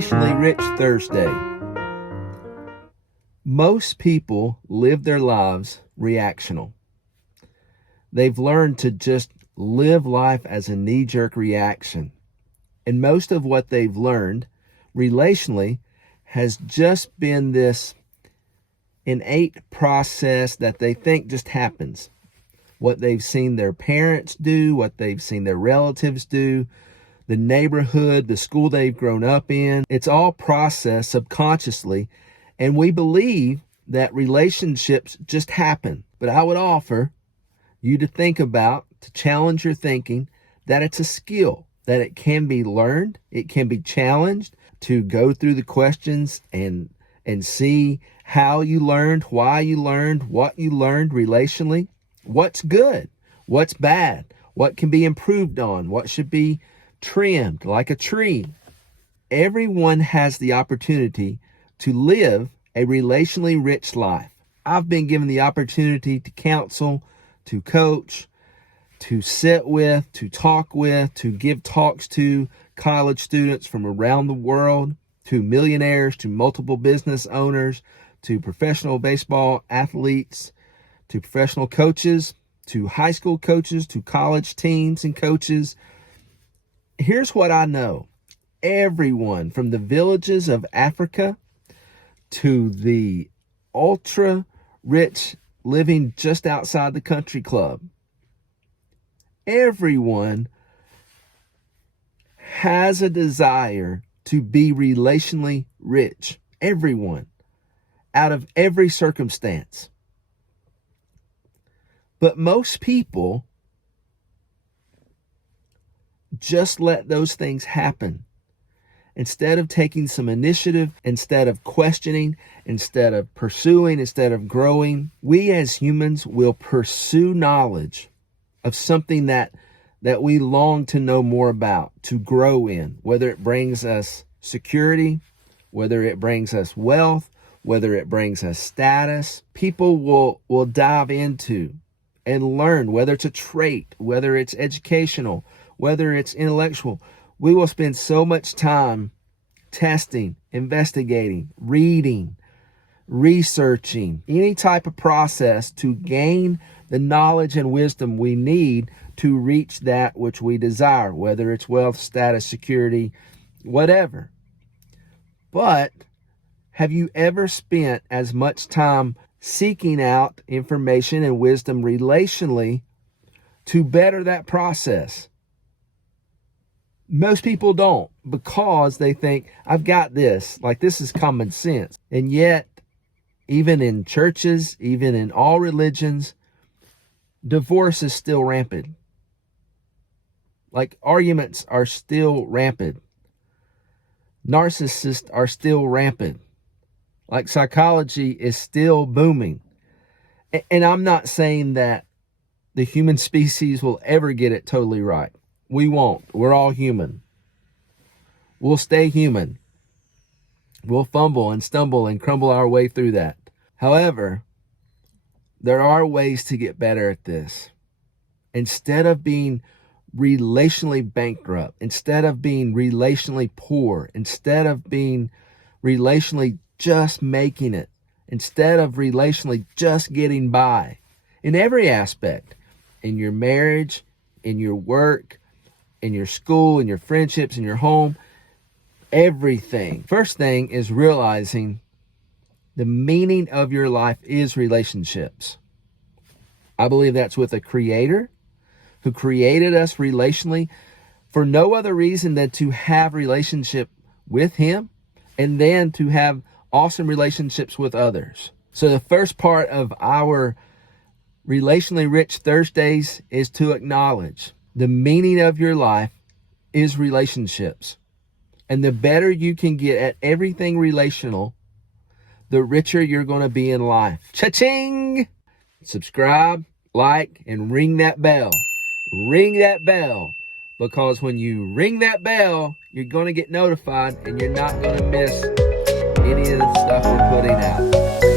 Relationally Rich Thursday. Most people live their lives reactional. They've learned to just live life as a knee-jerk reaction. And most of what they've learned relationally has just been this innate process that they think just happens. What they've seen their parents do, what they've seen their relatives do, the neighborhood, the school they've grown up in. It's all processed subconsciously, and we believe that relationships just happen. But I would offer you to think about, to challenge your thinking, that it's a skill, that it can be learned, it can be challenged, to go through the questions and see how you learned, why you learned, what you learned relationally, what's good, what's bad, what can be improved on, what should be trimmed like a tree. Everyone has the opportunity to live a relationally rich life. I've been given the opportunity to counsel, to coach, to sit with, to talk with, to give talks to college students from around the world, to millionaires, to multiple business owners, to professional baseball athletes, to professional coaches, to high school coaches, to college teens and coaches. Here's what I know. Everyone from the villages of Africa to the ultra rich living just outside the country club, everyone has a desire to be relationally rich. Everyone, out of every circumstance. But most people just let those things happen. Instead of taking some initiative, instead of questioning, instead of pursuing, instead of growing, we as humans will pursue knowledge of something that we long to know more about, to grow in, whether it brings us security, whether it brings us wealth, whether it brings us status. People will dive into and learn, whether it's a trait, whether it's educational, whether it's intellectual. We will spend so much time testing, investigating, reading, researching, any type of process to gain the knowledge and wisdom we need to reach that which we desire, whether it's wealth, status, security, whatever. But have you ever spent as much time seeking out information and wisdom relationally to better that process? Most people don't, because they think, I've got this, like this is common sense. And yet, even in churches, even in all religions, divorce is still rampant. Like arguments are still rampant. Narcissists are still rampant. Like psychology is still booming. And I'm not saying that the human species will ever get it totally right. We won't. We're all human. We'll stay human. We'll fumble and stumble and crumble our way through that. However, there are ways to get better at this. Instead of being relationally bankrupt, instead of being relationally poor, instead of being relationally just making it, instead of relationally just getting by, in every aspect, in your marriage, in your work, in your school, in your friendships, in your home, everything. First thing is realizing the meaning of your life is relationships. I believe that's with a creator who created us relationally for no other reason than to have relationship with him and then to have awesome relationships with others. So the first part of our Relationally Rich Thursdays is to acknowledge the meaning of your life is relationships. And the better you can get at everything relational, the richer you're going to be in life. Cha-ching! Subscribe, like, and ring that bell. Ring that bell. Because when you ring that bell, you're going to get notified and you're not going to miss any of the stuff we're putting out.